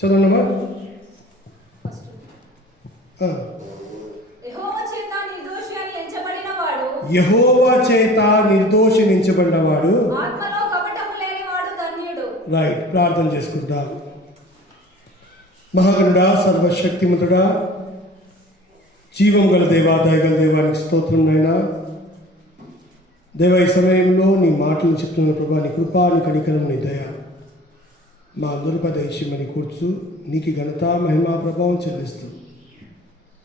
చదవండమ్మా. యెహోవా చేత నిర్దోషి ఎంచబడినవాడు రైట్. ప్రార్థన చేసుకుంటా. మహాగణుడా, సర్వశక్తిమంతుడా, జీవం గల దేవా, దయగల దేవానికి స్తోత్రం నైనా. దేవ, ఈ సమయంలో నీ మాటలు చెప్తున్న ప్రభా, నీ కృపా, నీ కనికరం, నీ దయ మా అందరిపై దయచేయమని కూర్చు. నీకు ఘనత, మహిమా, ప్రభావం చెల్లిస్తూ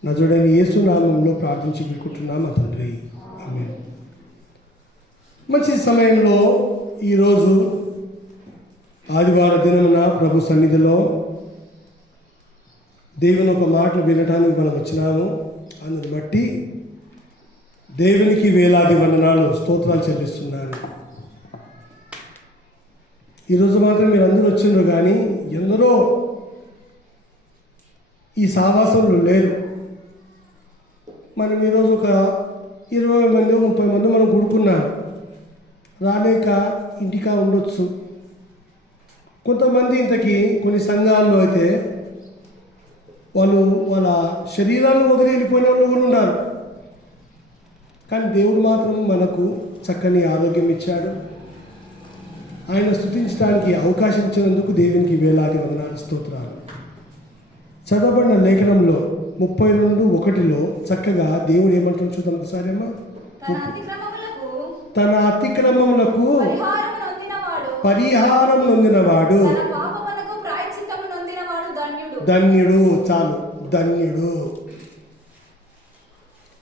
నజరుడైన యేసు నామంలో ప్రార్థించి పెట్టుకుంటున్నాం మా తండ్రి, ఆమేన్. మంచి సమయంలో ఈరోజు ఆదివార దినమున ప్రభు సన్నిధిలో దేవుని ఒక మాటలు వినటానికి మనం వచ్చినాము. అందుని బట్టి దేవునికి వేలాది వందనాలు, స్తోత్రాలు చెల్లిస్తున్నాను. ఈరోజు మాత్రం మీరు అందరూ వచ్చిండ్రు, కానీ ఎందరో ఈ సావాసంలో లేరు. మనం ఈరోజు ఒక 20 మంది 30 మంది మనం కూడుకున్నాం. రాలేక ఇంటికా ఉండొచ్చు. కొంతమంది ఇంతకీ కొన్ని సంఘాల్లో అయితే వాళ్ళు వాళ్ళ శరీరాన్ని వదిలి వెళ్ళిపోయిన వాళ్ళు కూడా ఉన్నారు. కానీ దేవుడు మాత్రం మనకు చక్కని ఆరోగ్యం ఇచ్చాడు. ఆయన స్తుతించడానికి అవకాశం ఇచ్చినందుకు దేవునికి వేలాది వందనాలు, స్తోత్రాలు. చదవబడిన లేఖనంలో 32:1 చక్కగా దేవుడు ఏమంటాడు చూద్దాం ఒకసారి అమ్మా. తన అతిక్రమములకు పరిహారం నొందినవాడు ధన్యుడు. చాలు, ధన్యుడు.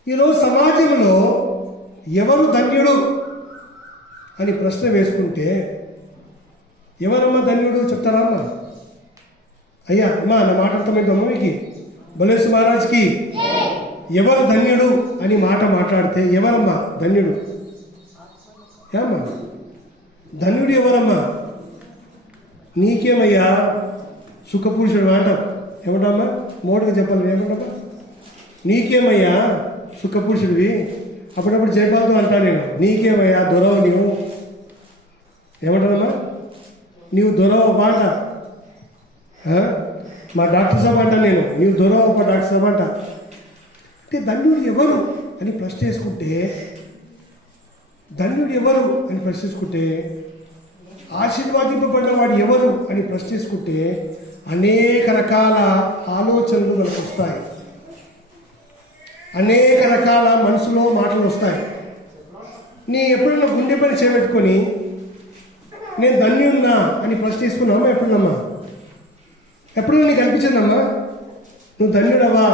ఈరోజు సమాజంలో ఎవరు ధన్యుడు అని ప్రశ్న వేసుకుంటే ఎవరమ్మా ధన్యుడు చెప్తారా అమ్మా? అయ్యా అమ్మా, నా మాట అర్థమైందమ్మా మీకు? బలేసు మహారాజ్కి ఎవరు ధన్యుడు అని మాట మాట్లాడితే ఎవరమ్మా ధన్యుడు? ఏమ్మా ధన్యుడు ఎవరమ్మా? నీకేమయ్యా సుఖపురుషుడు అంటారు. ఏమంటామ్మా? మోడగా చెప్పాలి. ఏమంటామ్మా? నీకేమయ్యా సుఖపురుషుడివి. అప్పుడప్పుడు జయపాలతో అంటాను నేను, నీకేమయ్యా దొరవ నీవు. ఏమంటారమ్మా? నీవు దొరవ బాట. మా డాక్టర్ సాబ్ అంటాను నేను, నీవు దొరవ ఒక డాక్టర్ సాబ్ అంట. అంటే ధన్యుడు ఎవరు అని ప్రశ్న వేసుకుంటే, ధన్యుడు ఎవరు అని ప్రశ్న వేసుకుంటే, ఆశీర్వాదింపబడినవాడు ఎవరు అని ప్రశ్న వేసుకుంటే అనేక రకాల ఆలోచనలు మనకు వస్తాయి. అనేక రకాల మనసులో మాటలు వస్తాయి. నీ ఎప్పుడైనా గుండె పైన చేపెట్టుకొని నేను ధన్యున్నా అని ప్రశ్న తీసుకున్నామా? ఎప్పుడున్నమ్మా? ఎప్పుడైనా నీకు అనిపించిందమ్మా నువ్వు ధన్యుడవా?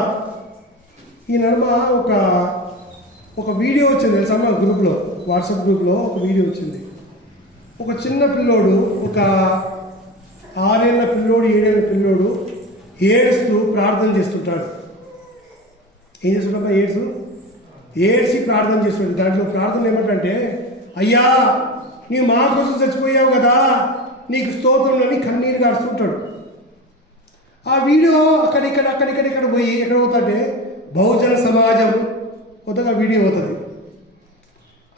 ఈ నడుమ ఒక వీడియో వచ్చింది తెలుసా మా గ్రూప్లో, వాట్సాప్ గ్రూప్లో ఒక వీడియో వచ్చింది. ఒక చిన్న పిల్లోడు, ఒక 6 ఏళ్ళ పిల్లోడు 7 ఏళ్ళ పిల్లోడు ఏడుస్తూ ప్రార్థన చేస్తుంటాడు. ఏం చేస్తుంటా? ఏడ్చి ప్రార్థన చేస్తుంటాడు. దాంట్లో ప్రార్థన ఏమంటే, అయ్యా నీవు మా కోసం చచ్చిపోయావు కదా, నీకు స్తోత్రంలోని కన్నీరు గారుస్తుంటాడు. ఆ వీడియో అక్కడిక్కడ పోయి ఎక్కడ పోతుంటే బహుజన సమాజం కొత్తగా వీడియో అవుతుంది.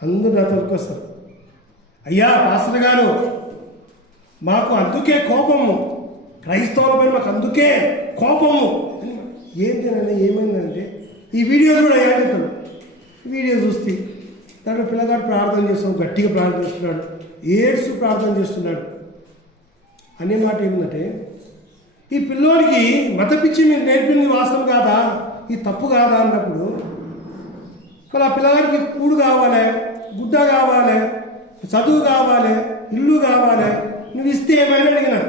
అందరూ నా తరపుకి వస్తారు. అయ్యా పాస్టర్ గారు, మాకు అందుకే కోపము, క్రైస్తవులపై మాకు అందుకే కోపము అని. ఏంటి అని ఏమైందంటే ఈ వీడియో కూడా అయ్యా చెప్తాను. వీడియో చూస్తే దాంట్లో పిల్లగాడు ప్రార్థన చేస్తున్నాడు, గట్టిగా ప్రార్థన చేస్తున్నాడు, ఏడ్స్ ప్రార్థన చేస్తున్నాడు. అనే మాట ఏమిటంటే, ఈ పిల్లోడికి మత పిచ్చి మీరు నేర్పింది వాస్తవం కాదా, ఇది తప్పు కాదా అన్నప్పుడు, మరి ఆ పిల్లగాడికి కూడు కావాలి, గుడ్డ కావాలి, చదువు కావాలి, ఇల్లు కావాలి, నువ్వు ఇస్తే ఏమైనా అడిగినా,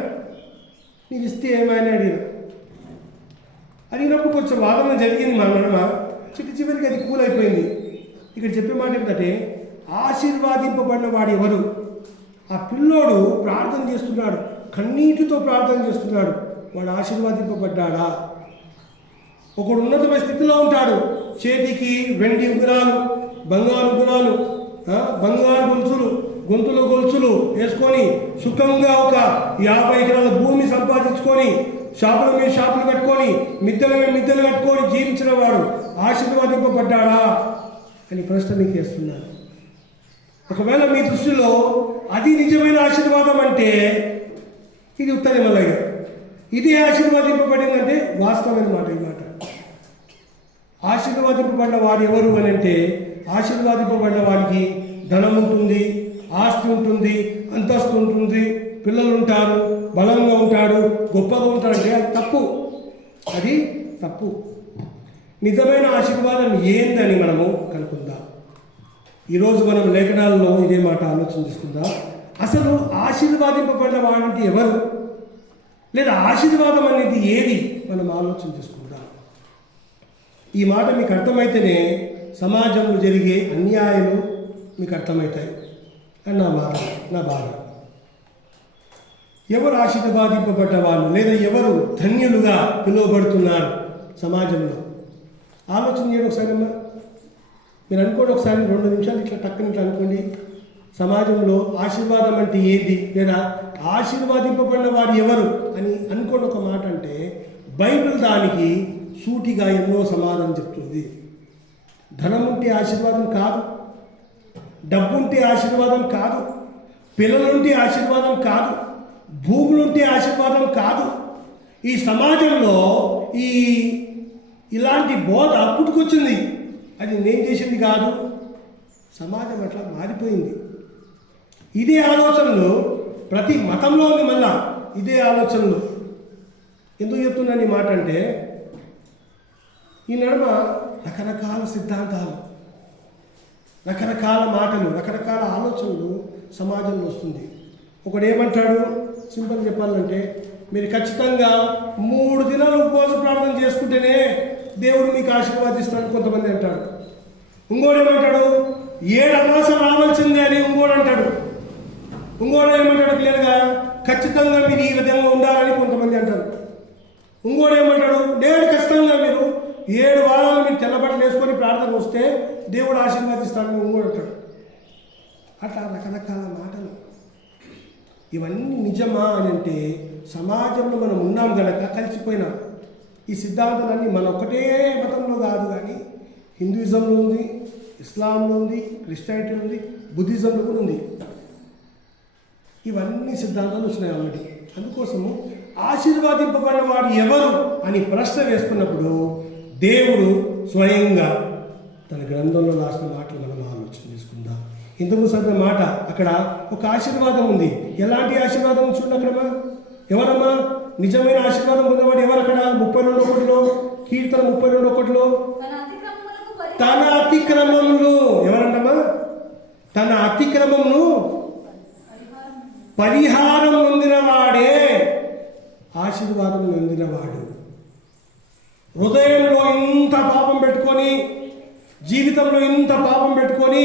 అడిగినప్పుడు కొంచెం వాదన జరిగింది మా నడుమ. చివరికి అది కూల్ అయిపోయింది. ఇక్కడ చెప్పే మాట ఏంటంటే, ఆశీర్వాదింపబడిన వాడు ఎవరు? ఆ పిల్లోడు ప్రార్థన చేస్తున్నాడు, కన్నీటితో ప్రార్థన చేస్తున్నాడు. వాడు ఆశీర్వాదింపబడ్డాడా? ఒకడు ఉన్నతమైన స్థితిలో ఉంటాడు, చేతికి వెండి ఉంగరాలు, బంగారు ఉంగరాలు, బంగారు గొంతులు గొలుసులు వేసుకొని సుఖంగా ఒక 50 ఎకరాల భూమి సంపాదించుకొని షాపుల మీద షాపులు కట్టుకొని మిద్దెల మీద మిద్దెలు కట్టుకొని జీవించిన వాడు ఆశీర్వాదింపబడ్డాడా అని ప్రశ్న మీకు వేస్తున్నాను. ఒకవేళ మీ దృష్టిలో అది నిజమైన ఆశీర్వాదం అంటే ఇది ఉత్తరమలయ్య. ఇది ఆశీర్వాదింపబడిందంటే వాస్తవమైన మాట. ఈ మాట ఆశీర్వాదింపబడిన వాడు ఎవరు అని అంటే, ఆశీర్వాదింపబడిన వాడికి ధనం ఉంటుంది, ఆస్తి ఉంటుంది, అంతస్తు ఉంటుంది, పిల్లలు ఉంటారు, బలంగా ఉంటాడు, గొప్పగా ఉంటాడంటే అది తప్పు. అది తప్పు. నిజమైన ఆశీర్వాదం ఏందని మనము కనుక్కుందాం. ఈరోజు మనం లేఖనాల్లో ఇదే మాట ఆలోచన చేసుకుందాం. అసలు ఆశీర్వాదింపబడిన వాడంటే ఎవరు, లేదా ఆశీర్వాదం అనేది ఏది మనం ఆలోచన చేసుకుందాం. ఈ మాట మీకు అర్థమైతేనే సమాజంలో జరిగే అన్యాయాలు మీకు అర్థమవుతాయి అని నా బాధ. ఎవరు ఆశీర్వాదింపబడ్డ వాళ్ళు, లేదా ఎవరు ధన్యులుగా పిలువబడుతున్నారు సమాజంలో? ఆలోచన చేయండి ఒకసారి అమ్మా. మీరు అనుకోండి ఒకసారి, 2 నిమిషాలు ఇట్లా టక్కని ఇట్లా అనుకోండి. సమాజంలో ఆశీర్వాదం అంటే ఏది, లేదా ఆశీర్వాదింపబడిన వారు ఎవరు అని అనుకోండి ఒక మాట. అంటే బైబిల్ దానికి సూటిగా ఎన్నో సమాధానం చెప్తుంది. ధనం ఉంటే ఆశీర్వాదం కాదు, డబ్బు ఉంటే ఆశీర్వాదం కాదు, పిల్లలుంటే ఆశీర్వాదం కాదు, భూములుంటే ఆశీర్వాదం కాదు. ఈ సమాజంలో ఇలాంటి బోధ పుట్టుకొచ్చింది. అది నేను చేసింది కాదు, సమాజం అట్లా మారిపోయింది. ఇదే ఆలోచనలు ప్రతి మతంలో ఉంది. మళ్ళా ఇదే ఆలోచనలు. ఎందుకు చెప్తున్నాను ఈ మాట అంటే, ఈ నడుమ రకరకాల సిద్ధాంతాలు, రకరకాల మాటలు, రకరకాల ఆలోచనలు సమాజంలో వస్తుంది. ఒకడు ఏమంటాడు, సింపుల్ చెప్పాలంటే, మీరు ఖచ్చితంగా 3 దినాలు ఉపవాస ప్రార్థన చేసుకుంటేనే దేవుడు మీకు ఆశీర్వాదిస్తాడు కొంతమంది అంటాడు. ఇంకోడు ఏమంటాడు, 7 అమావాస్యలు రావాల్సిందే అని ఇంకోడు అంటాడు. ఇంకోడు ఏమంటాడు క్లియర్గా, ఖచ్చితంగా మీరు ఈ విధంగా ఉండాలని కొంతమంది అంటారు. ఇంకోడు ఏమంటాడు, నేను ఖచ్చితంగా మీరు 7 వారాలు మీరు తెల్లబట్టలు వేసుకొని ప్రార్థన వస్తే దేవుడు ఆశీర్వాదిస్తాడని ఇంకోడు అంటాడు. అట్లా రకరకాల మాటలు. ఇవన్నీ నిజమా అని అంటే, సమాజంలో మనం ఉన్నాం కనుక కలిసిపోయినాం. ఈ సిద్ధాంతాలన్నీ మన ఒక్కటే మతంలో కాదు, కానీ హిందూయిజంలో ఉంది, ఇస్లాంలో ఉంది, క్రిస్టియానిటీలో ఉంది, బుద్ధిజంలో కూడా ఉంది. ఇవన్నీ సిద్ధాంతాలు వచ్చినాయి ఆల్రెడీ. అందుకోసము ఆశీర్వాదింపబడిన వాడు ఎవరు అని ప్రశ్న వేసుకున్నప్పుడు దేవుడు స్వయంగా తన గ్రంథంలో రాసిన మాటలు మనం ఆలోచన చేసుకుందాం. ఇంతకు చదివిన మాట అక్కడ ఒక ఆశీర్వాదం ఉంది. ఎలాంటి ఆశీర్వాదం చూడండి అక్కడమ్మా. ఎవరమ్మా నిజమైన ఆశీర్వాదం పొందేవాడు ఎవరు? అక్కడ 32:1 కీర్తన 32:1 తన అతిక్రమములు, ఎవరంటమ్మా? తన అతిక్రమమును పరిహారం పొందినవాడే ఆశీర్వాదం పొందినవాడు. హృదయంలో ఇంత పాపం పెట్టుకొని, జీవితంలో ఇంత పాపం పెట్టుకొని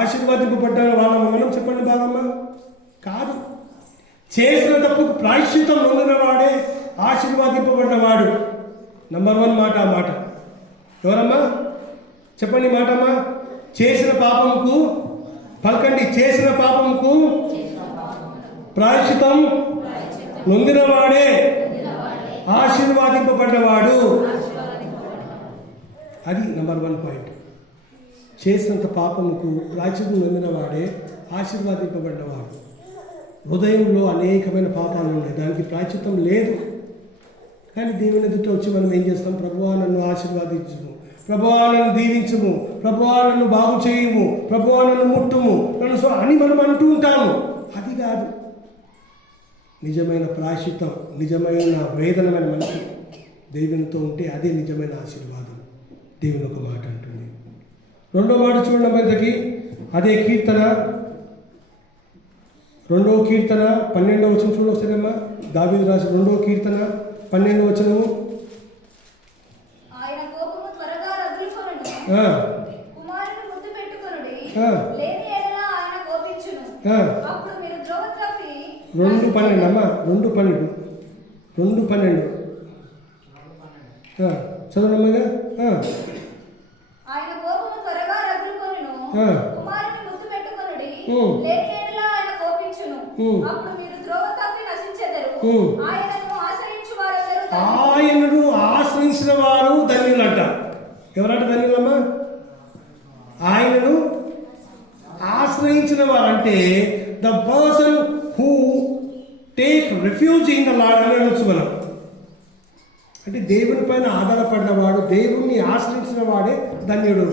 ఆశీర్వాదింపబడ్డ వాళ్ళ మనం చెప్పండి బాగమ్మా? కాదు. చేసిన తప్పుకు ప్రాయశ్చితం పొందినవాడే ఆశీర్వాదింపబడ్డవాడు. నంబర్ 1 మాట. ఆ మాట ఎవరమ్మా? చెప్పండి మాట అమ్మా. చేసిన పాపంకు పలకండి, చేసిన పాపంకు ప్రాయశ్చితం నొందినవాడే ఆశీర్వాదింపబడ్డవాడు. అది నంబర్ 1 పాయింట్. చేసినంత పాపముకు ప్రాయశ్చితం నొందినవాడే ఆశీర్వాదింపబడ్డవాడు. హృదయంలో అనేకమైన పాపాలు ఉన్నాయి, దానికి ప్రాయశ్చితం లేదు. కానీ దేవుని ఎదుట వచ్చి మనం ఏం చేస్తాం? ప్రభువా నన్ను ఆశీర్వాదించుము, ప్రభువా నన్ను దీవించుము, ప్రభువా నన్ను బాగు చేయుము, ప్రభువా నన్ను ముట్టుము నన్ను అని మనం అంటూ ఉంటాము. అది కాదు నిజమైన ప్రాయశ్చిత్తం. నిజమైన వేదనమైన మనిషి దేవునితో ఉంటే అదే నిజమైన ఆశీర్వాదం. దేవుని ఒక మాట అంటుంది. 2వ మాట చూడండి మీదకి. అదే కీర్తన 2వ కీర్తన 12వ వచనం చూడండి ఒకసారమ్మా. దావీదు రాసిన 2వ కీర్తన 12వ వచనము. అప్పుడు మీరు ద్రోవ త్రప్పి 2:12 అమ్మా. 2:12 చదవమ్మగా. ఆయన కోపము త్వరగా రగులుకొనును, కుమారుని ముద్దు పెట్టుకొనుడి, లేని యెడల ఆయన కోపించును. అప్పుడు మీరు ద్రోవ తప్పి నశించెదరు. ఆయనను ఆశ్రయించు వారెవరు? ఆయనను ఆశ్రయించిన వారు ధన్యులంట. ఎవరంట ధన్యులమ్మా? ఆయనను ఆశ్రయించిన వారంటే the person who take refuse in the lord అని అనొచ్చు మనం. అంటే దేవుని పైన ఆధారపడినవాడు, దేవుణ్ణి ఆశ్రయించిన వాడే ధన్యుడు.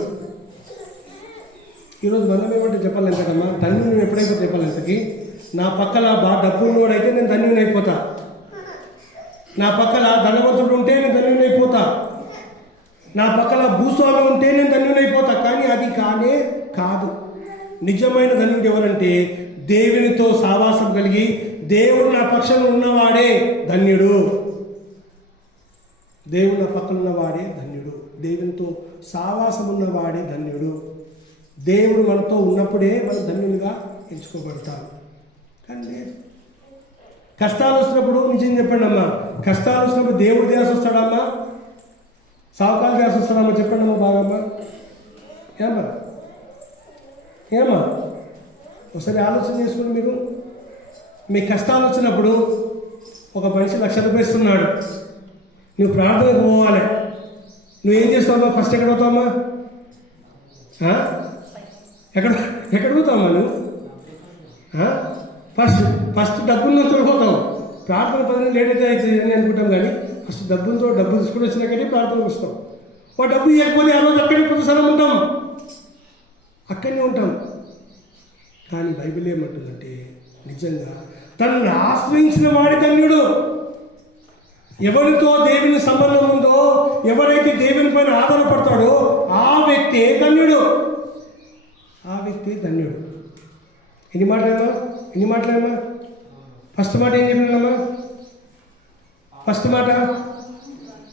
ఈరోజు మనం ఏమంటే చెప్పాలి కదమ్మా, ధన్యుని ఎప్పుడైతే చెప్పాలి ఇంతకి, నా పక్కల బాగా డబ్బు ఉన్నవాడైతే నేను ధన్యుని అయిపోతా, నా పక్కల ధనవంతుడు ఉంటే నేను ధన్యుని అయిపోతా, నా పక్కల భూస్వామి ఉంటే నేను ధన్యుని అయిపోతా. కానీ అది కానే కాదు. నిజమైన ధన్యుడు ఎవరంటే దేవునితో సావాసం కలిగి దేవుడు నా పక్షంలో ఉన్నవాడే ధన్యుడు. దేవుడు నా పక్కన ఉన్నవాడే ధన్యుడు. దేవునితో సావాసం ఉన్నవాడే ధన్యుడు. దేవుడు మనతో ఉన్నప్పుడే మనం ధన్యులుగా ఎంచుకోబడతాం. కానీ లేదు. కష్టాలు వచ్చినప్పుడు నిజం చెప్పండి అమ్మా, కష్టాలు వచ్చినప్పుడు దేవుడు ధ్యాస వస్తాడమ్మా, సావుకాలు ధ్యాస వస్తాడమ్మా? చెప్పండి అమ్మా బాగమ్మా. ఏమా ఒకసారి ఆలోచన చేసుకుని మీరు, మీ కష్టాలు వచ్చినప్పుడు ఒక మనిషి 1,00,000 రూపాయలు ఇస్తున్నాడు, నువ్వు ప్రార్థనకు పోవాలి, నువ్వేం చేస్తావమ్మా? ఫస్ట్ ఎక్కడ పోతావమ్మా? ఎక్కడ పోతావమ్మా నువ్వు? ఫస్ట్ డబ్బులతో పోతాం. ప్రార్థన పని లేట్ అయితే అవుతుంది అని అనుకుంటాం, కానీ ఫస్ట్ డబ్బు తీసుకుని వచ్చినా కానీ ప్రార్థనకు వస్తాం. ఆ డబ్బు ఇవ్వకపోతే ఆ రోజు అక్కడే ప్రతిసారం ఉంటాం, అక్కడనే ఉంటాం. కానీ బైబిల్ ఏమంటుందంటే నిజంగా తనను ఆశ్రయించిన వాడి ధన్యుడు. ఎవరితో దేవుని సంబంధం ఉందో, ఎవరైతే దేవుని పైన ఆధారపడతాడో ఆ వ్యక్తే ధన్యుడు. ఆ వ్యక్తి ధన్యుడు. ఎన్ని మాటలేమా? ఫస్ట్ మాట ఏం చెప్పినామా? ఫస్ట్ మాట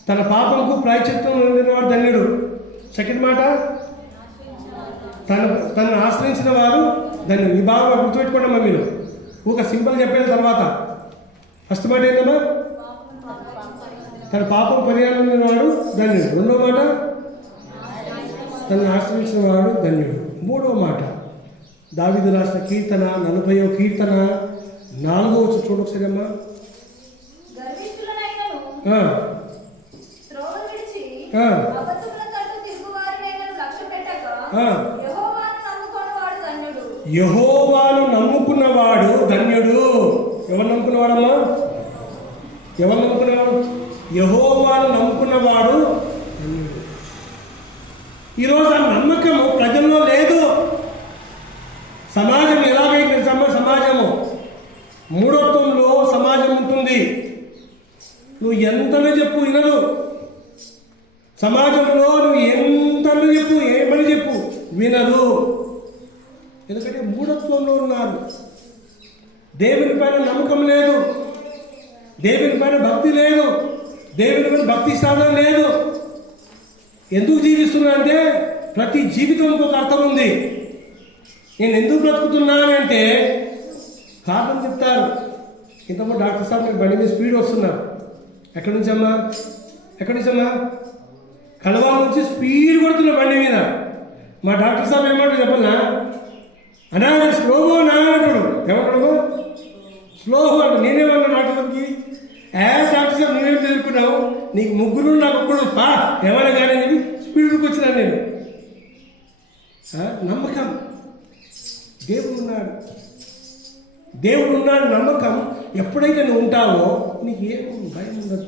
తన పాపంకు ప్రాయశ్చిత్తం పొందినవాడు ధన్యుడు. సెకండ్ మాట తనను ఆశ్రయించిన వారు ధన్యుడు. ఈ బాగా గుర్తుపెట్టుకోండమ్మా మీరు. ఒక సింపుల్ చెప్పిన తర్వాత ఫస్ట్ మాట ఏంటమ్మా? తన పాపం పరిహారం పొందినవాడు ధన్యుడు. రెండో మాట తనను ఆశ్రయించిన వాడు ధన్యుడు. మూడో మాట దావీదు రాసిన కీర్తన 40వ కీర్తన 4వ వచనం చూడు ఒకసారి అమ్మా. యెహోవాను నమ్ముకున్నవాడు ధన్యుడు. ఎవరు నమ్ముకున్నవాడమ్మా? ఎవరు నమ్ముకున్నవాడు? యెహోవాను నమ్ముకున్నవాడు ధన్యుడు. ఈరోజు ఆ నమ్మకము ప్రజల్లో లేదు. సమాజం ఎలాగైతే తెలుసమ్మా? సమాజము మూఢత్వంలో సమాజం ఉంటుంది. నువ్వు ఎంతలో చెప్పు వినదు. సమాజంలో నువ్వు ఎంతలో చెప్పు, ఏమని చెప్పు వినదు. ఎందుకంటే మూఢత్వంలో ఉన్నారు. దేవుని పైన నమ్మకం లేదు, దేవుని పైన భక్తి లేదు, దేవుని పైన భక్తి సాధన లేదు. ఎందుకు జీవిస్తున్నా అంటే ప్రతి జీవితంలో ఒక అర్థం ఉంది. నేను ఎందుకు బ్రతుకుతున్నానంటే కారణం చెప్తారు. ఇంతకుముందు డాక్టర్ సార్ నేను బండి మీద స్పీడ్ వస్తున్నారు. ఎక్కడి నుంచమ్మా? కలవాల నుంచి స్పీడ్ కొడుతున్నా బండి మీద. మా డాక్టర్ సార్ ఏమంటారు చెప్పన్నా? అన్నా స్లోగో నా అంటాడు. ఏమంటాడు? స్లోగో అంట. నేనేమన్నా డాక్టర్కి డాక్టర్ సార్ నువ్వేం చదువుకున్నావు, నీకు ముగ్గురు నాకు ఒక్కడు పా ఏమైనా కానీ నేను స్పీడ్కి వచ్చినాను. నేను నమ్మకం దేవుడు ఉన్నాడు నమ్మకం ఎప్పుడైతే నువ్వు ఉంటావో నీకు ఏం భయం ఉండదు.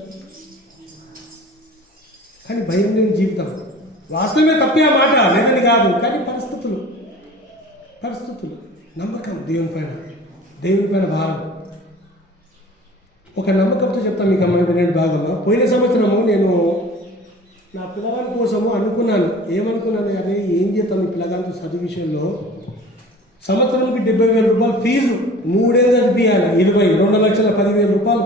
కానీ భయం లేని జీవితం వాస్తవమే, తప్పే ఆ మాట లేదని కాదు, కానీ పరిస్థితులు నమ్మకం దేవుని పైన భారం. ఒక నమ్మకంతో చెప్తాను మీకు అమ్మాయి వినండి బాగమ్మా. పోయిన సంవత్సరము నేను నా పిల్లగాని కోసము అనుకున్నాను. ఏమనుకున్నాను? అదే ఏం చేస్తాం ఈ పిల్లగానితో చదువు విషయంలో. సంవత్సరానికి 70,000 రూపాయలు ఫీజు, 3 ఏళ్ళు చదివియాలి. 2,10,000 రూపాయలు.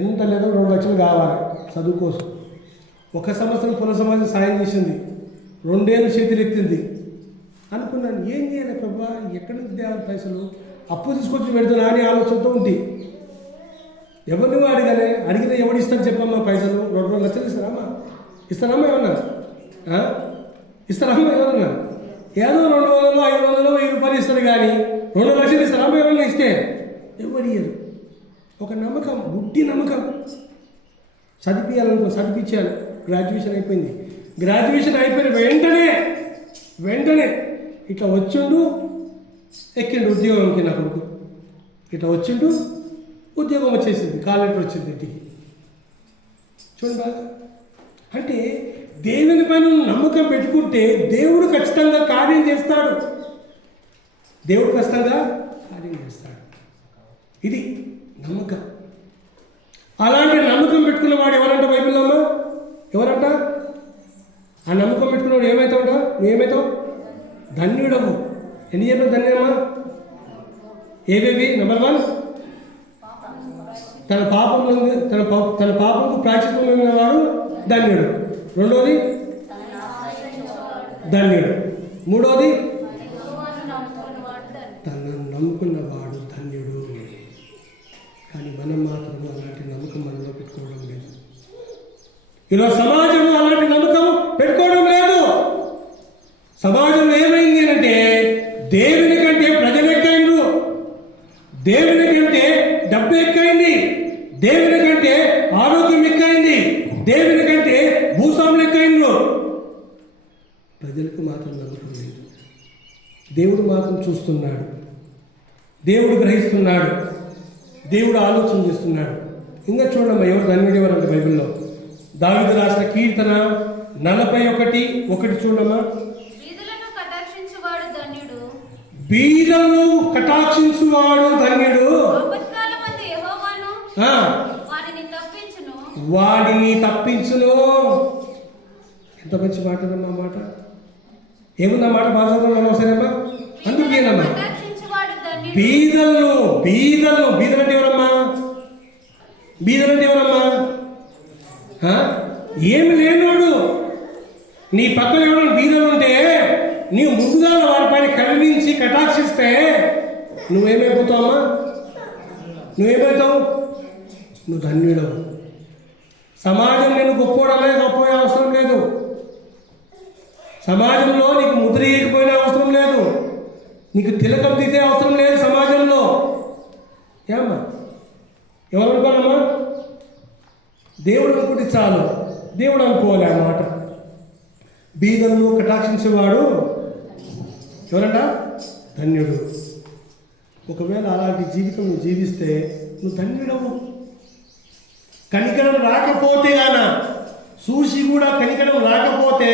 ఎంత లేదో 2 లక్షలు కావాలి చదువు కోసం. ఒక సంవత్సరం పునః సమాజం సాయం చేసింది, 2 ఏళ్ళు చేతులెత్తింది. అనుకున్నాను ఏం చేయాలి ప్రభా, ఎక్కడి నుంచి తేవాలి పైసలు, అప్పు తీసుకొచ్చి పెడుతున్నా అని ఆలోచనతో ఉంది. ఎవరిని అడిగినా ఎవడు ఇస్తాను చెప్పమ్మా పైసలు? 2 లక్షలు ఇస్తారమ్మా ఏమన్నా? ఇస్తారమ్మా ఎవరన్నా? ఏదో 200, 500, 1000 రూపాయలు ఇస్తారు, కానీ 2 లక్షలు ఇస్తారమ్మా ఎవరన్నా? ఇస్తే ఎవరు ఇయ్యరు. ఒక నమ్మకం, గుడ్డి నమ్మకం. చదివించాను. గ్రాడ్యుయేషన్ అయిపోయింది. గ్రాడ్యుయేషన్ అయిపోయిన వెంటనే ఇట్లా వచ్చిండు, ఎక్కిండు ఉద్యోగంకి. నా కొడుకు ఇట్లా వచ్చిండు, ఉద్యోగం వచ్చేసింది, కాల్ లెటర్ వచ్చింది ఇంటికి. చూడండి బాగా. అంటే దేవుని పైన నమ్మకం పెట్టుకుంటే దేవుడు ఖచ్చితంగా కార్యం చేస్తాడు. దేవుడు ఖచ్చితంగా కార్యం చేస్తాడు. ఇది నమ్మకం. అలాంటి నమ్మకం పెట్టుకున్న వాడు ఎవరంట బైబిల్లో? ఎవరంట? ఆ నమ్మకం పెట్టుకున్నవాడు ఏమవుతావుట? నువ్వేమవుతావు? ధన్యుడవు. ఎన్ని చెప్పిన ధన్యమా? ఏవేవి? నెంబర్ 1, తన పాపంకు ప్రాయశ్చిత్తం వాడు ధన్యుడు. రెండోది ధన్యుడు. మూడోది తనను నమ్ముకున్నవాడు ధన్యుడు. కానీ మనం మాత్రం అలాంటి నమ్మకం మనలో పెట్టుకోవడం లేదు. ఈరోజు సమాజంలో అలాంటి నమ్మకం పెట్టుకోవడం లేదు. సమాజంలో ఏమైంది అంటే దేవుని కంటే ప్రజలు ఎక్కైండ్రు, దేవుని కంటే డబ్బు ఎక్కైంది, దేవుని కంటే ఆరోగ్యం ఎక్కైంది, దేవుని కంటే భూస్వాములు ఎక్కైండ్రు. ప్రజలకు మాత్రం నమ్మకం లేదు. దేవుడు మాత్రం చూస్తున్నాడు, దేవుడు గ్రహిస్తున్నాడు, దేవుడు ఆలోచన చేస్తున్నాడు. ఇంకా చూడమ్మా ఎవరు ధన్యుడు ఎవరంటే బైబిల్లో దావీదు రాసిన కీర్తన 41:1 చూడమ్మా. బీదలను కటాక్షించువాడు ధన్యుడు, వాడిని తప్పించును. ఎంత మంచి మాట అమ్మా. మాట ఏముందా మాట? భాషలో సరేమ్మా. అందుకేనమ్మా బీదలు అంటే ఎవరమ్మా? బీదలంటే ఎవరమ్మా? ఏమి లేనివాడు. నీ పక్కన ఎవరైనా బీదలు ఉంటే నీవు ముందుగా వారిపైన కరుణించి కటాక్షిస్తే నువ్వేమైపోతావమ్మా? నువ్వేమవుతావు? నువ్వు ధన్యుడవు. సమాజం నేను గొప్పోవడమే గొప్పపోయే అవసరం లేదు. సమాజంలో నీకు ముద్రేయకపోయినా అవసరం లేదు, నీకు తిలకం దిద్దే అవసరం లేదు సమాజంలో. ఏమ్మా ఎవరు అనుకోనమ్మా? దేవుడు అనుకుంటే చాలు. దేవుడు అనుకోవాలి ఆ మాట. బీదలను కటాక్షించేవాడు ఎవరంట? ధన్యుడు. ఒకవేళ అలాంటి జీవితం నువ్వు జీవిస్తే నువ్వు ధన్యుడవు. కనికరం రాకపోతే గాన చూసి కూడా కనికరం రాకపోతే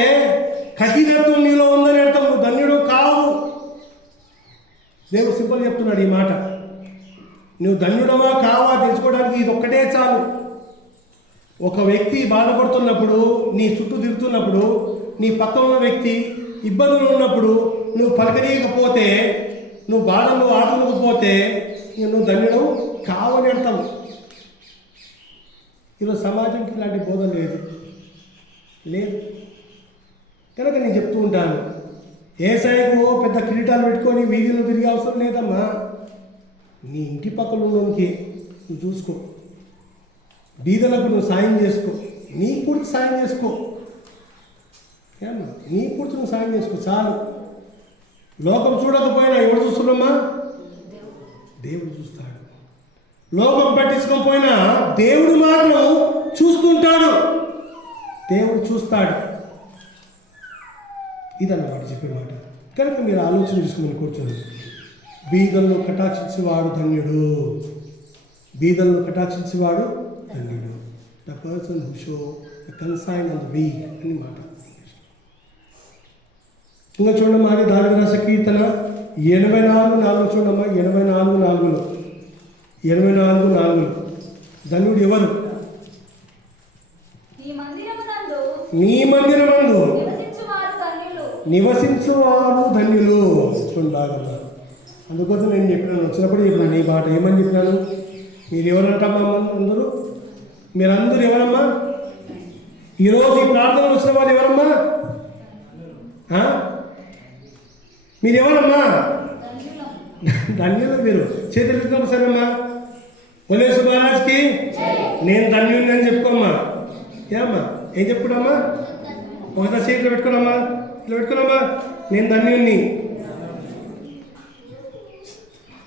కఠినత్వం నీలో ఉందని అర్థం. నువ్వు ధన్యుడు కావు. దేవుడు సింపుల్ చెప్తున్నాడు ఈ మాట. నువ్వు ధన్యుడవా కావా తెలుసుకోవడానికి ఇది ఒక్కటే చాలు. ఒక వ్యక్తి బాధపడుతున్నప్పుడు, నీ చుట్టూ తిరుగుతున్నప్పుడు, నీ పక్కన ఉన్న వ్యక్తి ఇబ్బందులు ఉన్నప్పుడు నువ్వు పలకనీయకపోతే, నువ్వు బాధలు ఆదుకోకపోతే నువ్వు ధన్యుడు కావని అర్థం. ఈరోజు సమాజంకి ఇలాంటి బోధ లేదు. కనుక నేను చెప్తూ ఉంటాను, ఏసైకు పెద్ద కిరీటాలు పెట్టుకొని వీధిలో తిరిగే అవసరం లేదమ్మా. నీ ఇంటి పక్కన ఉన్నోనికి నువ్వు చూసుకో, బీదలకు నువ్వు సాయం చేసుకో, నీ పూర్తి సాయం చేసుకో. ఏమ్మా నీ పూర్తి నువ్వు సాయం చేసుకో చాలు. లోకం చూడకపోయినా ఎవరు చూస్తున్నామ్మా? దేవుడు చూస్తాడు. లోకం పట్టించుకోకపోయినా దేవుడు మాత్రం చూస్తుంటాడు. దేవుడు చూస్తాడు. ఇదన్నమాట చెప్పే మాట. కనుక మీరు ఆలోచన చేసుకుని కూర్చోండి. బీదలను కటాక్షించేవాడు ధన్యుడు. బీదలను కటాక్షించేవాడు ధన్యుడు. The person who show the consign on the week అని మాట. ఇంకా చూడమ్మా, అది దావీదు రాసిన కీర్తన 84:4 చూడమ్మా. 84:4 ధన్యుడు ఎవరు? నీ మందిరమందు నివసించువారు ధన్యులు. చూడండి బాగా. అందుకోసం నేను చెప్పినాను, వచ్చినప్పుడు చెప్పినాను ఈ మాట. ఏమని చెప్పినాను? మీరు ఎవరంటమ్మా? మీరందరూ ఎవరమ్మా? ఈరోజు ఈ ప్రార్థనలు వచ్చిన వాళ్ళు ఎవరమ్మా? మీరు ఎవరమ్మా? ధన్యులు. మీరు చేతులు సరేమ్మా. ఒలే సుబ్బారాజ్కి నేను ధన్యుని అని చెప్పుకోమ్మా. ఏమ్మా ఏం చెప్పుడమ్మా? ఒకసారి చేతిలో పెట్టుకోనమ్మా, ఇట్లా పెట్టుకోనమ్మా, నేను ధన్యుణ్ణి.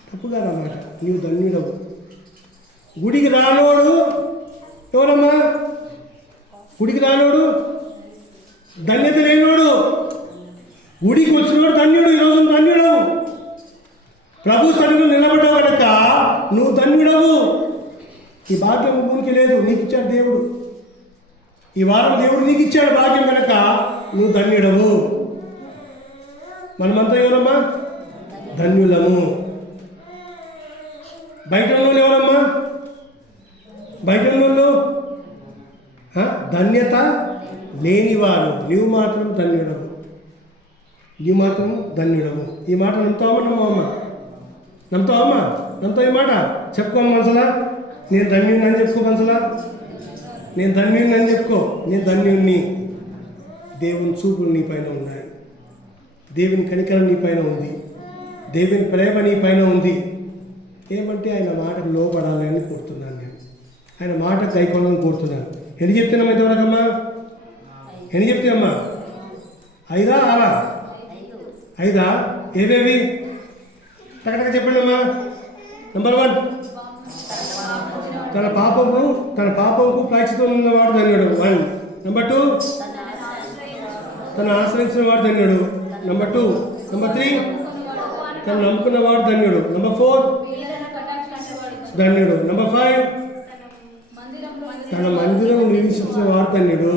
తప్పు కాదన్నమాట. నీవు ధన్యుడవు. గుడికి రానోడు ఎవరమ్మా? గుడికి రానోడు ధన్యత లేనోడు. గుడికి వచ్చినోడు ధన్యుడు. ఈరోజు ధన్యుడవు. ప్రభు సన్నిధిలో నిలబడ్డావు కనుక నువ్వు ధన్యుడవు. ఈ భాగ్యం భూమికి లేదు, నీకు ఇచ్చాడు దేవుడు. ఈ వారం దేవుడు నీకు ఇచ్చాడు భాగ్యం కనుక నువ్వు ధన్యుడవు. మనమంతా ఎవరమ్మా? ధన్యులము. బయట వాళ్ళు ఎవరమ్మా? బయట వాళ్ళు ధన్యత లేనివారు. నీవు మాత్రం ధన్యుడవు. నీవు మాత్రం ధన్యుడవు. ఈ మాట నమ్ముతావా? నమ్మవమ్మా? నమ్ముతావమ్మా? నమ్ముతావు ఈ మాట? చెప్పుకో మనసులా. నేను ధన్యుని అని చెప్పుకో మనసులా. నేను ధన్యుని అని చెప్పుకో. నేను ధన్యుణ్ణి. దేవుని చూపులు నీ పైన ఉన్నాయి. దేవుని కనికరం నీ పైన ఉంది. దేవుని ప్రేమ నీ పైన ఉంది. ఏమంటే ఆయన మాటకు లోపడాలి అని కోరుతున్నాను. నేను ఆయన మాట కైకొనాలని కోరుతున్నాను. ఎన్ని చెప్తున్నాం ఇంతవరకమ్మా? ఎన్ని చెప్తామమ్మా? 5 6? 5. ఏవేవి? టకటక చెప్పండి అమ్మా. నెంబర్ 1, తన పాపంకు ప్రాయశ్చిత్తం ఉన్నవాడు ధన్యుడు. 1. నెంబర్ 2, తను ఆశ్రయించిన వాడు ధన్యుడు. నెంబర్ 2. నెంబర్ 3, తను నమ్ముకున్నవాడు ధన్యుడు. నెంబర్ 4, ధన్యుడు. నెంబర్ 5, తన మందిరం నివసించిన వాడు ధన్యుడు.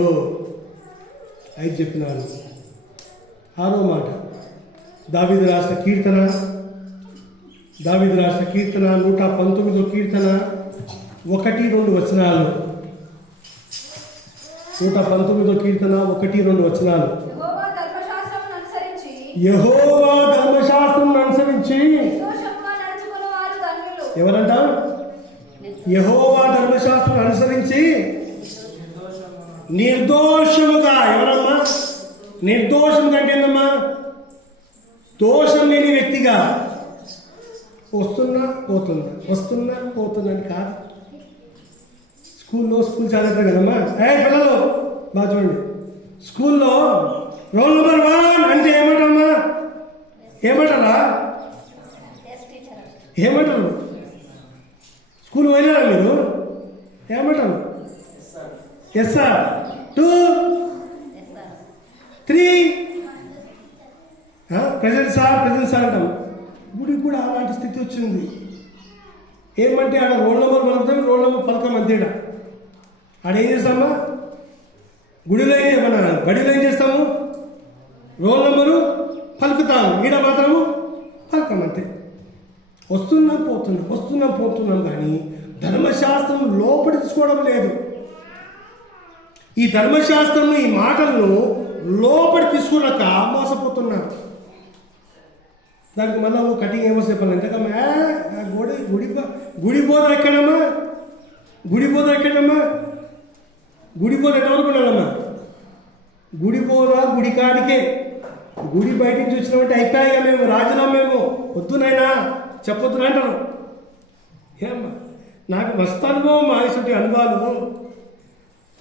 5 చెప్పినారు. 6వ మాట దావీదు రాసిన కీర్తన 119వ కీర్తన 1-2 వచనాలు. 119వ కీర్తన 1-2 వచనాలు. యెహోవా ధర్మశాస్త్రం అనుసరించి ఎవరంట? యెహోవా ధర్మశాస్త్రం అనుసరించి నిర్దోషముగా. ఎవరమ్మా? నిర్దోషముగా అంటే ఏందమ్మా? దోషం లేని వ్యక్తిగా. వస్తున్నా పోతున్నా అని కాదు. స్కూల్ చదువుతారు కదమ్మా. పిల్లలు బాగా చూడండి. స్కూల్లో రోల్ నెంబర్ 1 అంటే ఏమంటారమ్మా? ఏమంటారా? ఏమంటారు? స్కూల్ పోయినారా మీరు? ఏమంటారు? Yes sir. 2 3 ప్రెజెంట్ సార్ అంటాం. గుడికి కూడా అలాంటి స్థితి వచ్చింది. ఏమంటే ఆడ రోల్ నెంబర్ పలుకుతాం, రోల్ నెంబర్ పలకం అంతేడా. ఆడేం చేస్తామా? గుడిలో మన బడిలో ఏం చేస్తాము? రోల్ నెంబరు పలుకుతాము, ఈడ మాత్రము పలకం అంతే. వస్తున్నాం పోతున్నాం కానీ ధర్మశాస్త్రం లోపడి తీసుకోవడం లేదు. ఈ ధర్మశాస్త్రం ఈ మాటలను లోపడి తీసుకున్నాక మోసపోతున్నారు. దానికి మళ్ళీ కటింగ్ ఏమో చెప్పాలి. ఎంతకమ్మా గుడి బోధ ఎక్కడమ్మా? గుడి బోధ ఎంతవరకు ఉండాలమ్మా? గుడి బోధ గుడి కాడికే. గుడి బయట నుంచి వచ్చినామంటే అయిపోయాక మేము రాజులం, మేము వద్దునైనా చెప్పొద్దున అంటారు. ఏమ్మా నాకు మస్తు అనుభవం, ఇటువంటి అనుభవాలు,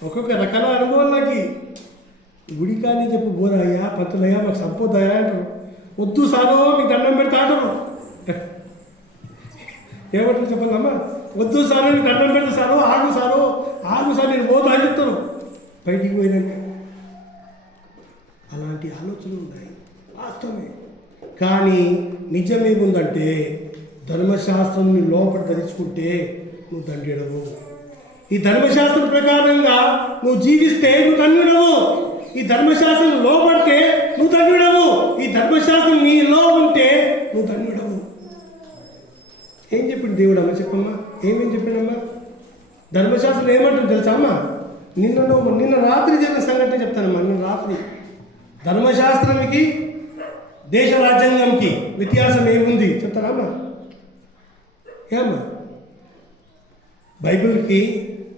ఒక్కొక్క రకాల అనుభవం నాకు. గుడి కానీ చెప్పు బోధయ్యా, పంతులయ్యా, మాకు సంపోదయ్యా అంటారు. వద్దు సారో మీకు దండం పెడతా అంటారు. ఏమంటారు చెప్పాలమ్మా? వద్దు సారో నీకు దండం పెడతా సారో, ఆగు సార్ నేను పోతా అని చెప్తాను బయటికి పోయినాక. అలాంటి ఆలోచనలు ఉన్నాయి, వాస్తవమే. కానీ నిజమేముందంటే ధర్మశాస్త్రం లోపల ధరించుకుంటే నువ్వు ధన్యుడవు. ఈ ధర్మశాస్త్రం ప్రకారంగా నువ్వు జీవిస్తే నువ్వు ధన్యుడవు. ఈ ధర్మశాస్త్రం లోపడితే నువ్వు ధన్యుడవు. ఈ ధర్మశాస్త్రం నీలో ఉంటే నువ్వు ధన్యుడవు. ఏం చెప్పిండు దేవుడు అమ్మ? చెప్పమ్మా, ఏమేం చెప్పిండమ్మా? ధర్మశాస్త్రం ఏమంటుంది తెలుసా అమ్మా? నిన్న రాత్రి జరిగిన సంఘటన చెప్తానమ్మా. నిన్న రాత్రి ధర్మశాస్త్రంకి దేశ రాజ్యాంగంకి వ్యత్యాసం ఏముంది చెప్తారా అమ్మా? ఏమ్మా? బైబిల్కి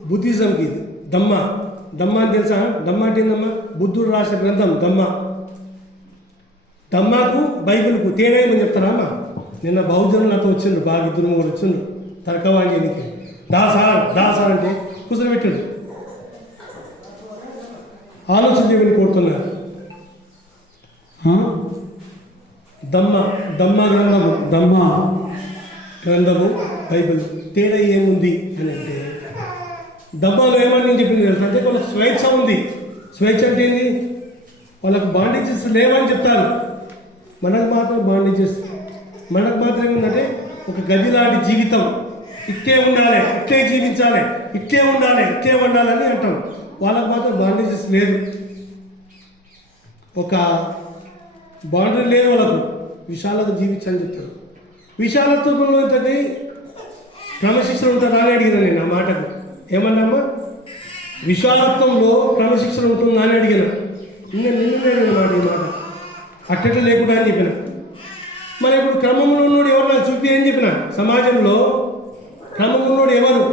బుద్ధిజంకి దమ్మ అని తెలుసా? దమ్మ అంటే ఏందమ్మా? బుద్ధుడు రాసిన గ్రంథం దమ్మ. దమ్మాకు బైబిల్కు తేడా ఏమని చెప్తారా అమ్మా? నిన్న బహుజనులు నాతో వచ్చిండ్రు, బాగా 2-3 వచ్చిండ్రు తర్కవాణ్యానికి. దాసార్ అంటే కూర్చొని పెట్టాడు. ఆలోచన చేయమని కోరుతున్నారు. దమ్మ గ్రంథము బైబిల్ తేడా ఏముంది అని అంటే, దమ్మాలో ఏమని నేను చెప్పింది అంటే వాళ్ళకి స్వేచ్ఛ ఉంది. స్వేచ్ఛ అంటే ఏంది? వాళ్ళకు బాండేజెస్ లేవని చెప్తారు. మనకు మాత్రం బాండేజెస్. మనకు మాత్రం ఏంటంటే ఒక గది లాంటి జీవితం, ఇట్టే ఉండాలి, ఇట్టే జీవించాలి, ఇట్టే ఉండాలి అని అంటాం. వాళ్ళకు మాత్రం బాండేజెస్ లేదు, ఒక బాండరీ లేదు వాళ్ళకు, విశాలత జీవించని చెప్తారు. విశాలత్వంలో ఇంతది క్రమశిక్షణ ఉంటుందా అని అడిగిన నేను ఆ మాటకు. ఏమన్నామ్మా? విశాలత్వంలో క్రమశిక్షణ ఉంటుందా అని అడిగిన. నిన్న మాట ఈ మాట అట్టట్లు లేకుండా అని చెప్పిన. మరి ఇప్పుడు క్రమంలో ఉన్నోడు ఎవరు నాకు చూపి అని చెప్పిన. సమాజంలో క్రమం ఉన్నోడు ఎవరు?